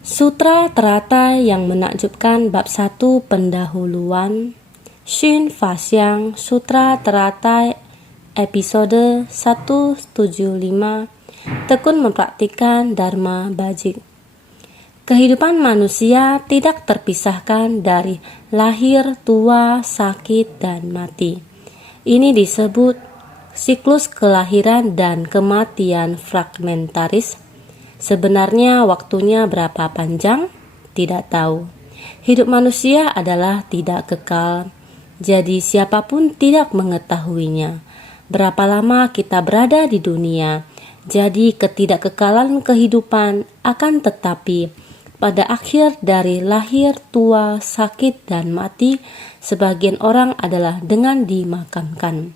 Sutra teratai yang menakjubkan bab 1 pendahuluan. Xun Faxiang Sutra teratai episode 175. Tekun mempraktikkan Dharma Bajik. Kehidupan manusia tidak terpisahkan dari lahir, tua, sakit, dan mati. Ini disebut siklus kelahiran dan kematian fragmentaris. Sebenarnya waktunya berapa panjang? Tidak tahu. Hidup manusia adalah tidak kekal, jadi siapapun tidak mengetahuinya. Berapa lama kita berada di dunia, jadi ketidakkekalan kehidupan akan tetapi pada akhir dari lahir, tua, sakit, dan mati, sebagian orang adalah dengan dimakamkan.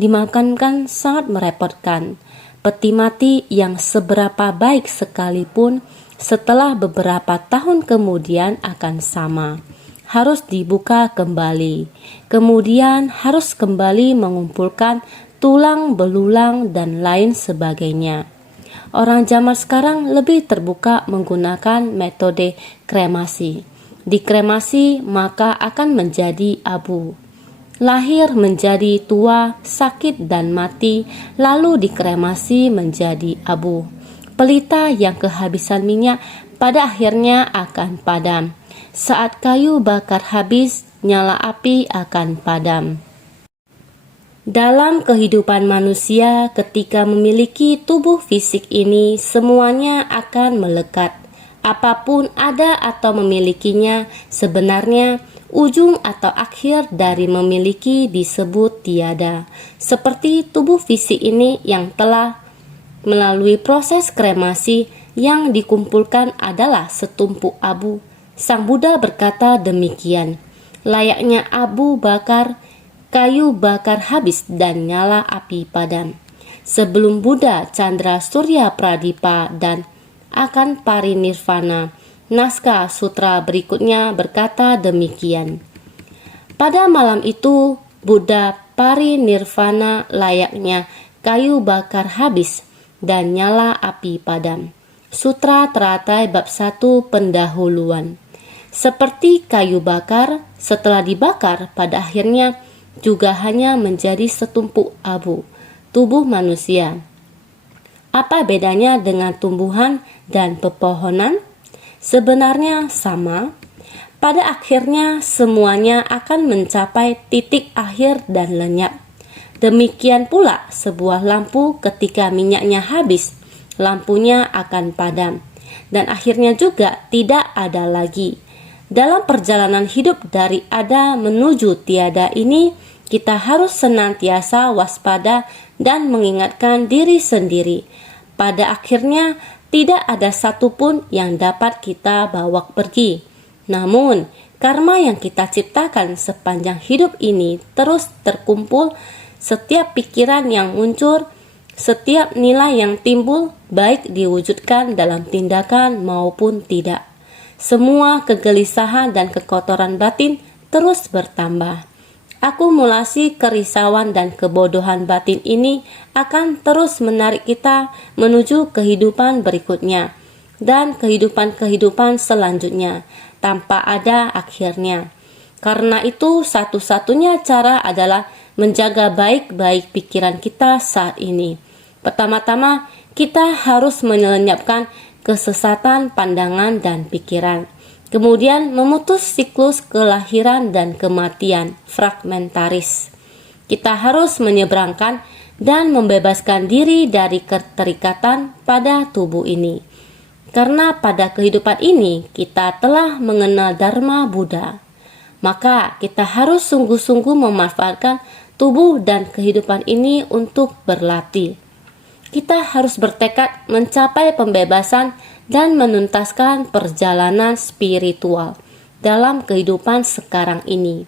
Dimakamkan sangat merepotkan. Peti mati yang seberapa baik sekalipun setelah beberapa tahun kemudian akan sama. Harus dibuka kembali. Kemudian harus kembali mengumpulkan tulang belulang dan lain sebagainya. Orang zaman sekarang lebih terbuka menggunakan metode kremasi. Dikremasi maka akan menjadi abu. Lahir menjadi tua, sakit dan mati, lalu dikremasi menjadi abu. Pelita yang kehabisan minyak pada akhirnya akan padam. Saat kayu bakar habis, nyala api akan padam. Dalam kehidupan manusia, ketika memiliki tubuh fisik ini, semuanya akan melekat. Apapun ada atau memilikinya, sebenarnya ujung atau akhir dari memiliki disebut tiada. Seperti tubuh fisik ini yang telah melalui proses kremasi yang dikumpulkan adalah setumpuk abu. Sang Buddha berkata demikian, layaknya abu bakar, kayu bakar habis dan nyala api padam. Sebelum Buddha Chandra Surya Pradipa dan akan parinirvana, naskah sutra berikutnya berkata demikian. Pada malam itu, Buddha parinirvana layaknya kayu bakar habis dan nyala api padam. Sutra teratai bab 1 pendahuluan. Seperti kayu bakar, setelah dibakar pada akhirnya juga hanya menjadi setumpuk abu. Tubuh manusia. Apa bedanya dengan tumbuhan dan pepohonan? Sebenarnya sama. Pada akhirnya semuanya akan mencapai titik akhir dan lenyap. Demikian pula sebuah lampu ketika minyaknya habis, lampunya akan padam dan akhirnya juga tidak ada lagi. Dalam perjalanan hidup dari ada menuju tiada ini, kita harus senantiasa waspada dan mengingatkan diri sendiri. Pada akhirnya tidak ada satupun yang dapat kita bawa pergi. Namun, karma yang kita ciptakan sepanjang hidup ini terus terkumpul. Setiap pikiran yang muncul, setiap nilai yang timbul, baik diwujudkan dalam tindakan maupun tidak. Semua kegelisahan dan kekotoran batin terus bertambah. Akumulasi kerisauan dan kebodohan batin ini akan terus menarik kita menuju kehidupan berikutnya dan kehidupan-kehidupan selanjutnya tanpa ada akhirnya. Karena itu satu-satunya cara adalah menjaga baik-baik pikiran kita saat ini. Pertama-tama kita harus melenyapkan kesesatan pandangan dan pikiran. Kemudian memutus siklus kelahiran dan kematian fragmentaris. Kita harus menyeberangkan dan membebaskan diri dari keterikatan pada tubuh ini. Karena pada kehidupan ini kita telah mengenal Dharma Buddha, maka kita harus sungguh-sungguh memanfaatkan tubuh dan kehidupan ini untuk berlatih. Kita harus bertekad mencapai pembebasan dan menuntaskan perjalanan spiritual dalam kehidupan sekarang ini.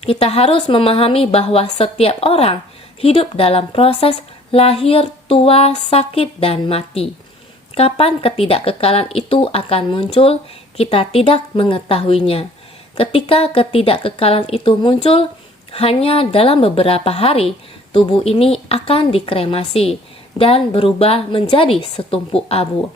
Kita harus memahami bahwa setiap orang hidup dalam proses lahir, tua, sakit, dan mati. Kapan ketidakkekalan itu akan muncul, kita tidak mengetahuinya. Ketika ketidakkekalan itu muncul, hanya dalam beberapa hari, tubuh ini akan dikremasi dan berubah menjadi setumpuk abu.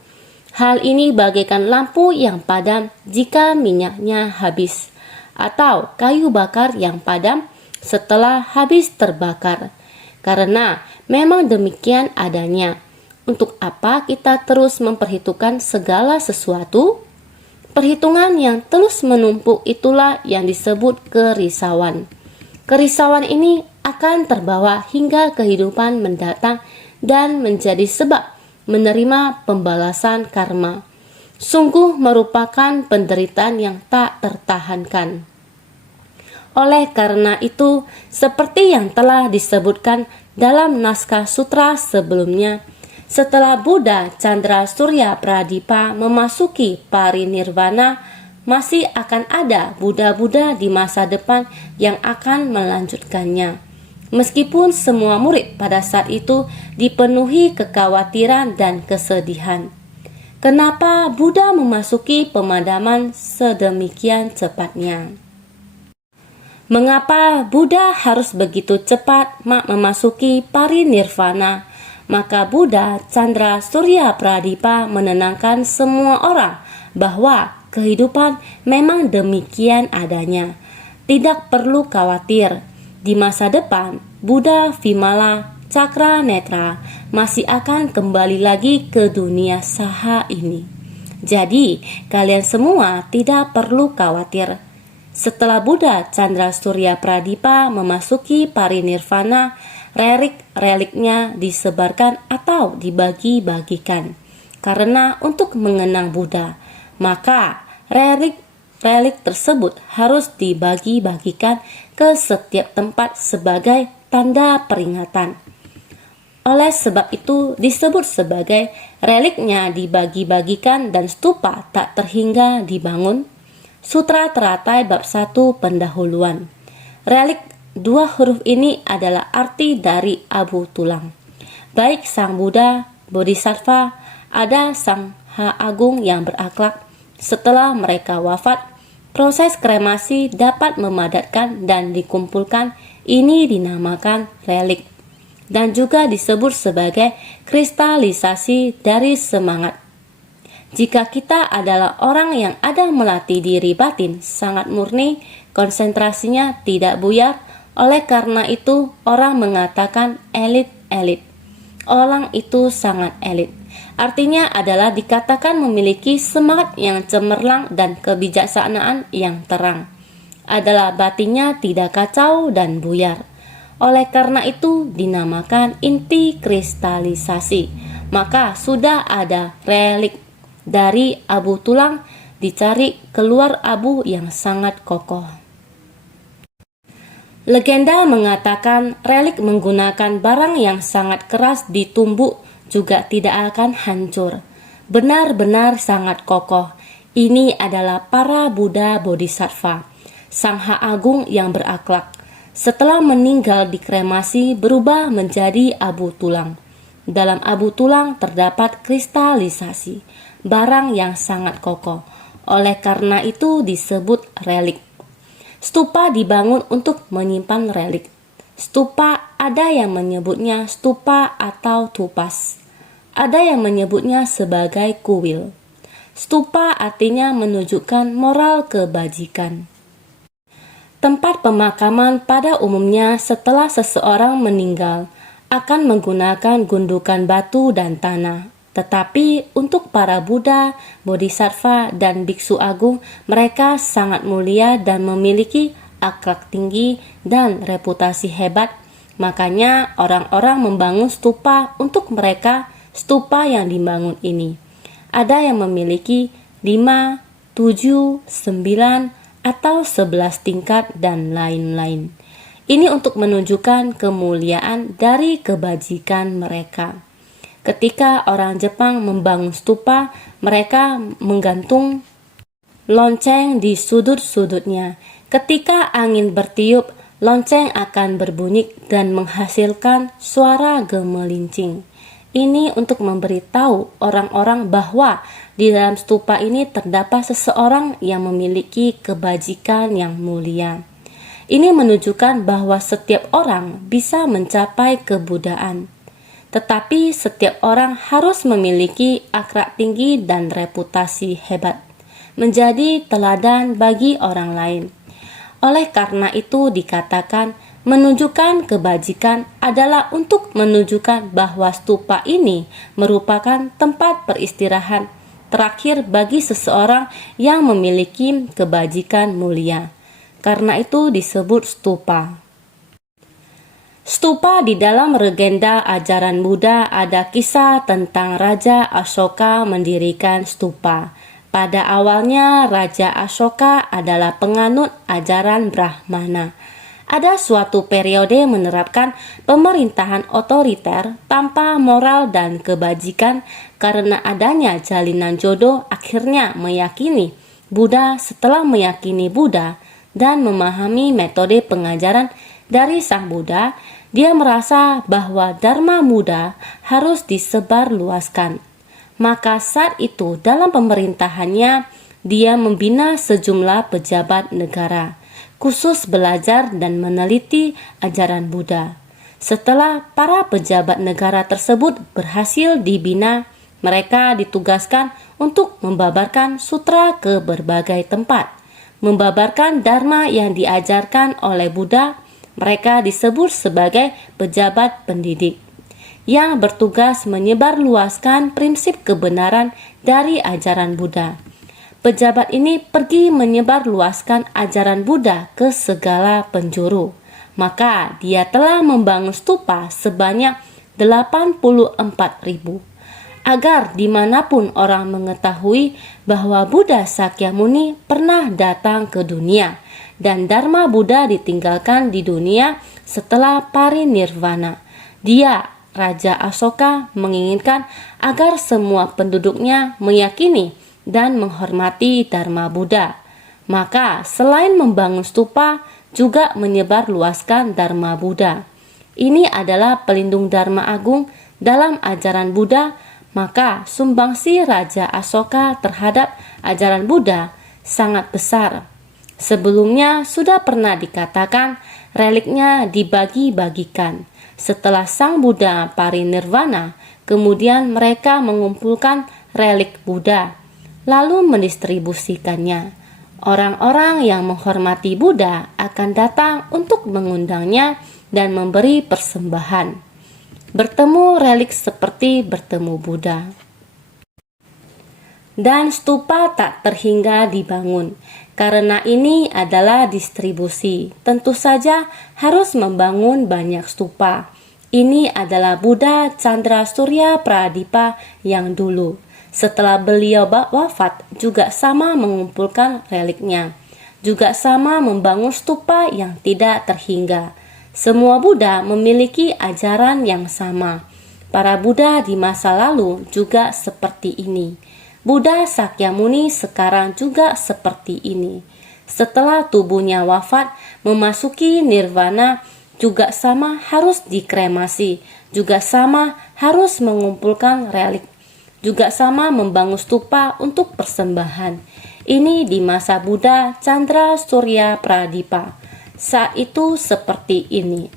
Hal ini bagaikan lampu yang padam jika minyaknya habis, atau kayu bakar yang padam setelah habis terbakar. Karena memang demikian adanya. Untuk apa kita terus memperhitungkan segala sesuatu? Perhitungan yang terus menumpuk itulah yang disebut kerisauan. Kerisauan ini akan terbawa hingga kehidupan mendatang dan menjadi sebab menerima pembalasan karma. Sungguh merupakan penderitaan yang tak tertahankan. Oleh karena itu, seperti yang telah disebutkan dalam naskah sutra sebelumnya, setelah Buddha Chandra Surya Pradipa memasuki parinirvana, masih akan ada Buddha-Buddha di masa depan yang akan melanjutkannya. Meskipun semua murid pada saat itu dipenuhi kekhawatiran dan kesedihan. Kenapa Buddha memasuki pemadaman sedemikian cepatnya? Mengapa Buddha harus begitu cepat memasuki parinirvana? Maka Buddha Chandra Surya Pradipa menenangkan semua orang bahwa kehidupan memang demikian adanya. Tidak perlu khawatir. Di masa depan, Buddha Vimala Cakra Netra masih akan kembali lagi ke dunia saha ini. Jadi, kalian semua tidak perlu khawatir. Setelah Buddha Chandra Surya Pradipa memasuki parinirvana, relik-reliknya disebarkan atau dibagi-bagikan. Karena untuk mengenang Buddha, maka relik tersebut harus dibagi-bagikan ke setiap tempat sebagai tanda peringatan. Oleh sebab itu disebut sebagai reliknya dibagi-bagikan dan stupa tak terhingga dibangun. Sutra Teratai bab 1 pendahuluan. Relik dua huruf ini adalah arti dari abu tulang. Baik Sang Buddha, Bodhisattva, ada Sang Ha Agung yang berakhlak. Setelah mereka wafat, proses kremasi dapat memadatkan dan dikumpulkan. Ini dinamakan relik dan juga disebut sebagai kristalisasi dari semangat. Jika kita adalah orang yang ada melatih diri batin sangat murni, konsentrasinya tidak buyar. Oleh karena itu, orang mengatakan elit. Orang itu sangat elit. Artinya adalah dikatakan memiliki semangat yang cemerlang dan kebijaksanaan yang terang. Adalah batinnya tidak kacau dan buyar. Oleh karena itu dinamakan inti kristalisasi. Maka sudah ada relik. Dari abu tulang dicari keluar abu yang sangat kokoh. Legenda mengatakan relik menggunakan barang yang sangat keras ditumbuk juga tidak akan hancur. Benar-benar sangat kokoh. Ini adalah para Buddha Bodhisattva, Sang Ha Agung yang berakhlak. Setelah meninggal dikremasi berubah menjadi abu tulang. Dalam abu tulang terdapat kristalisasi, barang yang sangat kokoh. Oleh karena itu disebut relik. Stupa dibangun untuk menyimpan relik. Stupa ada yang menyebutnya stupa atau tupas. Ada yang menyebutnya sebagai kuil. Stupa artinya menunjukkan moral kebajikan. Tempat pemakaman pada umumnya setelah seseorang meninggal akan menggunakan gundukan batu dan tanah. Tetapi untuk para Buddha, Bodhisattva, dan Biksu Agung, mereka sangat mulia dan memiliki akhlak tinggi dan reputasi hebat. Makanya orang-orang membangun stupa untuk mereka. Stupa yang dibangun ini ada yang memiliki 5, 7, 9, atau 11 tingkat dan lain-lain. Ini untuk menunjukkan kemuliaan dari kebajikan mereka. Ketika orang Jepang membangun stupa, mereka menggantung lonceng di sudut-sudutnya. Ketika angin bertiup, lonceng akan berbunyi dan menghasilkan suara gemelincing. Ini untuk memberitahu orang-orang bahwa di dalam stupa ini terdapat seseorang yang memiliki kebajikan yang mulia. Ini menunjukkan bahwa setiap orang bisa mencapai kebuddhaan. Tetapi setiap orang harus memiliki akhlak tinggi dan reputasi hebat, menjadi teladan bagi orang lain. Oleh karena itu dikatakan menunjukkan kebajikan adalah untuk menunjukkan bahwa stupa ini merupakan tempat peristirahat terakhir bagi seseorang yang memiliki kebajikan mulia. Karena itu disebut stupa. Stupa di dalam legenda ajaran Buddha ada kisah tentang Raja Asoka mendirikan stupa. Pada awalnya Raja Asoka adalah penganut ajaran Brahmana. Ada suatu periode menerapkan pemerintahan otoriter tanpa moral dan kebajikan karena adanya jalinan jodoh. Akhirnya meyakini Buddha. Setelah meyakini Buddha dan memahami metode pengajaran dari Sang Buddha, dia merasa bahwa Dharma Buddha harus disebarluaskan. Maka saat itu dalam pemerintahannya, dia membina sejumlah pejabat negara, khusus belajar dan meneliti ajaran Buddha. Setelah para pejabat negara tersebut berhasil dibina, mereka ditugaskan untuk membabarkan sutra ke berbagai tempat, membabarkan Dharma yang diajarkan oleh Buddha. Mereka disebut sebagai pejabat pendidik yang bertugas menyebarluaskan prinsip kebenaran dari ajaran Buddha. Pejabat ini pergi menyebarluaskan ajaran Buddha ke segala penjuru. Maka dia telah membangun stupa sebanyak 84.000 agar dimanapun orang mengetahui bahwa Buddha Sakyamuni pernah datang ke dunia dan Dharma Buddha ditinggalkan di dunia setelah parinirvana. Dia, Raja Asoka, menginginkan agar semua penduduknya meyakini dan menghormati Dharma Buddha. Maka selain membangun stupa, juga menyebarluaskan Dharma Buddha. Ini adalah pelindung Dharma Agung dalam ajaran Buddha. Maka sumbangsi Raja Asoka terhadap ajaran Buddha sangat besar. Sebelumnya sudah pernah dikatakan reliknya dibagi-bagikan. Setelah Sang Buddha parinirvana, kemudian mereka mengumpulkan relik Buddha, lalu mendistribusikannya. Orang-orang yang menghormati Buddha akan datang untuk mengundangnya dan memberi persembahan. Bertemu relik seperti bertemu Buddha. Dan stupa tak terhingga dibangun. Karena ini adalah distribusi, tentu saja harus membangun banyak stupa. Ini adalah Buddha Chandra Surya Pradipa yang dulu. Setelah beliau wafat, juga sama mengumpulkan reliknya. Juga sama membangun stupa yang tidak terhingga. Semua Buddha memiliki ajaran yang sama. Para Buddha di masa lalu juga seperti ini. Buddha Sakyamuni sekarang juga seperti ini. Setelah tubuhnya wafat, memasuki nirvana, juga sama harus dikremasi, juga sama harus mengumpulkan relik, juga sama membangun stupa untuk persembahan. Ini di masa Buddha Chandra Surya Pradipa. Saat itu seperti ini.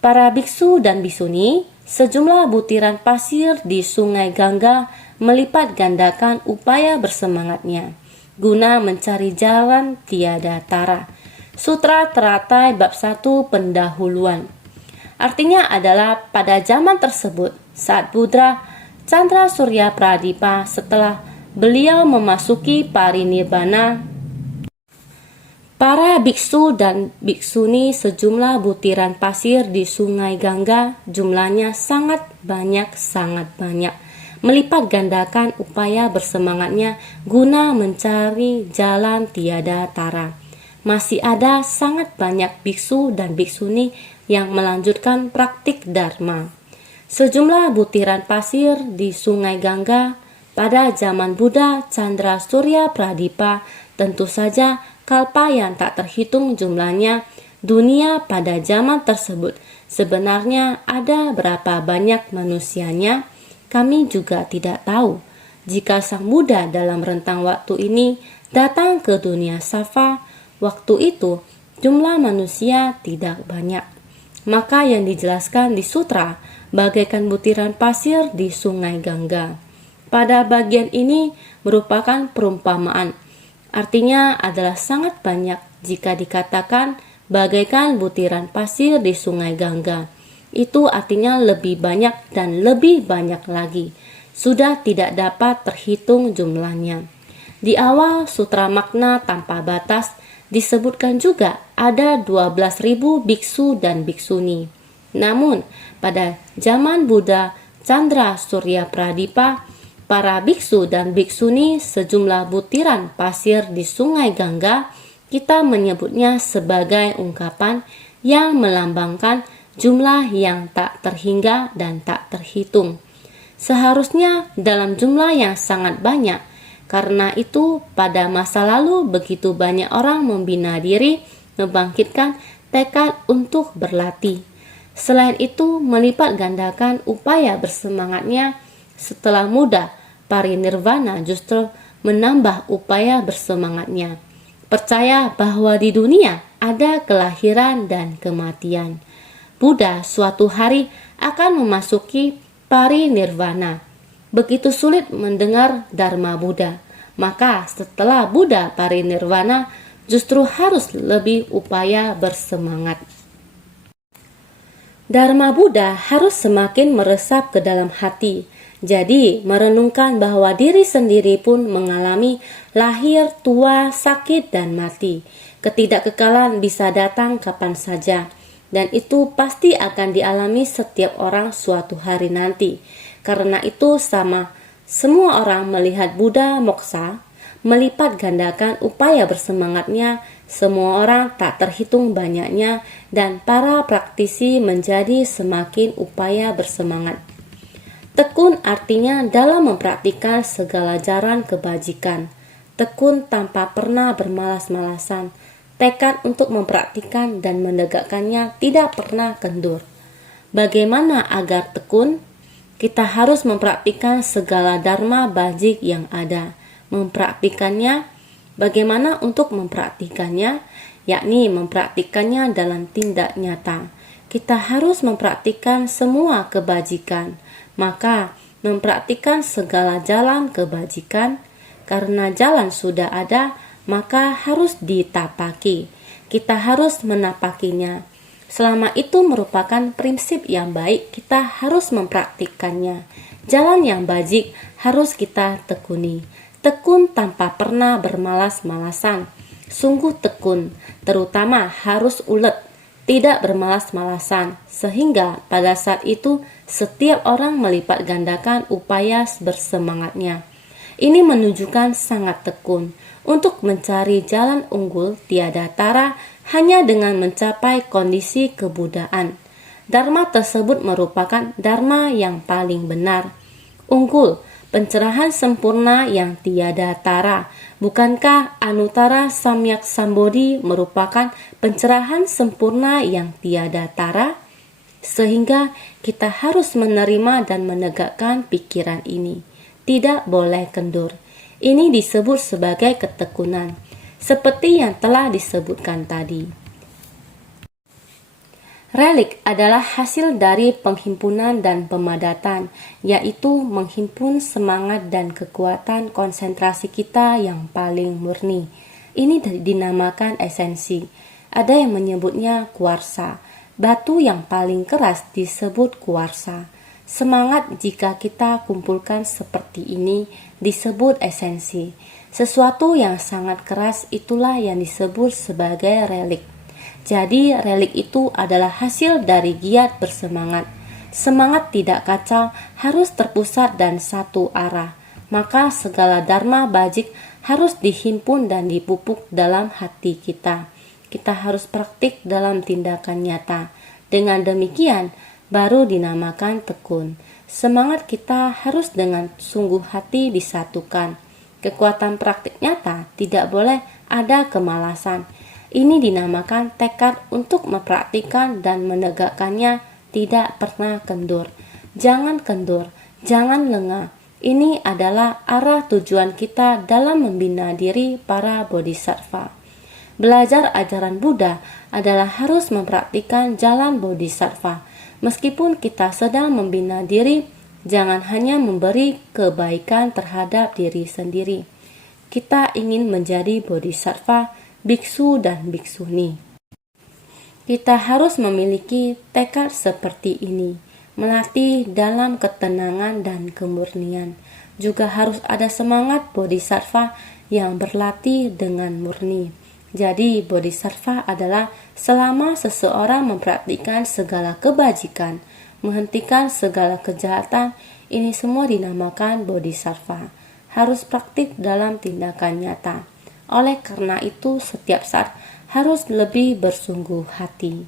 Para biksu dan biksuní, sejumlah butiran pasir di sungai Gangga melipat gandakan upaya bersemangatnya guna mencari jalan tiada tara. Sutra Teratai bab 1 pendahuluan. Artinya adalah pada zaman tersebut saat Buddha Chandra Surya Pradipa setelah beliau memasuki parinibbana, para biksu dan biksuni sejumlah butiran pasir di sungai Gangga jumlahnya sangat banyak melipat gandakan upaya bersemangatnya guna mencari jalan tiada tara. Masih ada sangat banyak biksu dan biksuni yang melanjutkan praktik dharma. Sejumlah butiran pasir di sungai Gangga pada zaman Buddha Chandra Surya Pradipa, tentu saja kalpa yang tak terhitung jumlahnya. Dunia pada zaman tersebut sebenarnya ada berapa banyak manusianya, kami juga tidak tahu. Jika Sang Buddha dalam rentang waktu ini datang ke dunia Safa, waktu itu jumlah manusia tidak banyak. Maka yang dijelaskan di sutra bagaikan butiran pasir di sungai Gangga. Pada bagian ini merupakan perumpamaan. Artinya adalah sangat banyak jika dikatakan bagaikan butiran pasir di sungai Gangga. Itu artinya lebih banyak dan lebih banyak lagi. Sudah tidak dapat terhitung jumlahnya. Di awal Sutra Makna Tanpa Batas disebutkan juga ada 12.000 biksu dan biksuni. Namun, pada zaman Buddha Chandra Surya Pradipa, para biksu dan biksuni sejumlah butiran pasir di sungai Gangga, kita menyebutnya sebagai ungkapan yang melambangkan jumlah yang tak terhingga dan tak terhitung. Seharusnya dalam jumlah yang sangat banyak. Karena itu pada masa lalu begitu banyak orang membina diri, membangkitkan tekad untuk berlatih. Selain itu melipat gandakan upaya bersemangatnya setelah muda parinirvana justru menambah upaya bersemangatnya. Percaya bahwa di dunia ada kelahiran dan kematian. Buddha suatu hari akan memasuki parinirvana. Begitu sulit mendengar Dharma Buddha, maka setelah Buddha parinirvana justru harus lebih upaya bersemangat. Dharma Buddha harus semakin meresap ke dalam hati. Jadi merenungkan bahwa diri sendiri pun mengalami lahir, tua, sakit, dan mati. Ketidakkekalan bisa datang kapan saja. Dan itu pasti akan dialami setiap orang suatu hari nanti. Karena itu semua orang melihat Buddha moksa, melipat gandakan upaya bersemangatnya, semua orang tak terhitung banyaknya, dan para praktisi menjadi semakin upaya bersemangat. Tekun artinya dalam mempraktikkan segala jalan kebajikan. Tekun tanpa pernah bermalas-malasan. Tekad untuk mempraktikkan dan menegakkannya tidak pernah kendur. Bagaimana agar tekun? Kita harus mempraktikkan segala dharma bajik yang ada. Mempraktikannya, bagaimana untuk mempraktikannya? Yakni mempraktikannya dalam tindak nyata. Kita harus mempraktikkan semua kebajikan. Maka mempraktikkan segala jalan kebajikan. Karena jalan sudah ada, maka harus ditapaki. Kita harus menapakinya. Selama itu merupakan prinsip yang baik, kita harus mempraktikkannya. Jalan yang bajik harus kita tekuni. Tekun tanpa pernah bermalas-malasan. Sungguh tekun, terutama harus ulet, tidak bermalas-malasan. Sehingga pada saat itu setiap orang melipat gandakan upaya bersemangatnya. Ini menunjukkan sangat tekun. Untuk mencari jalan unggul tiada tara hanya dengan mencapai kondisi kebudaan. Dharma tersebut merupakan dharma yang paling benar. Unggul, pencerahan sempurna yang tiada tara. Bukankah Anuttara Samyak Sambodhi merupakan pencerahan sempurna yang tiada tara? Sehingga kita harus menerima dan menegakkan pikiran ini. Tidak boleh kendur. Ini disebut sebagai ketekunan, seperti yang telah disebutkan tadi. Relik adalah hasil dari penghimpunan dan pemadatan, yaitu menghimpun semangat dan kekuatan konsentrasi kita yang paling murni. Ini dinamakan esensi. Ada yang menyebutnya kuarsa. Batu yang paling keras disebut kuarsa. Semangat jika kita kumpulkan seperti ini disebut esensi. Sesuatu yang sangat keras itulah yang disebut sebagai relik. Jadi relik itu adalah hasil dari giat bersemangat. Semangat tidak kacau, harus terpusat dan satu arah. Maka segala dharma bajik harus dihimpun dan dipupuk dalam hati kita. Kita harus praktik dalam tindakan nyata. Dengan demikian, baru dinamakan tekun. Semangat kita harus dengan sungguh hati disatukan. Kekuatan praktik nyata tidak boleh ada kemalasan. Ini dinamakan tekad untuk mempraktikkan dan menegakkannya tidak pernah kendur. Jangan kendur, jangan lengah. Ini adalah arah tujuan kita dalam membina diri para bodhisattva. Belajar ajaran Buddha adalah harus mempraktikkan jalan bodhisattva. Meskipun kita sedang membina diri, jangan hanya memberi kebaikan terhadap diri sendiri. Kita ingin menjadi bodhisattva, biksu dan biksuni. Kita harus memiliki tekad seperti ini, melatih dalam ketenangan dan kemurnian. Juga harus ada semangat bodhisattva yang berlatih dengan murni. Jadi, bodhisattva adalah selama seseorang mempraktikkan segala kebajikan, menghentikan segala kejahatan, ini semua dinamakan bodhisattva. Harus praktik dalam tindakan nyata. Oleh karena itu, setiap saat harus lebih bersungguh hati.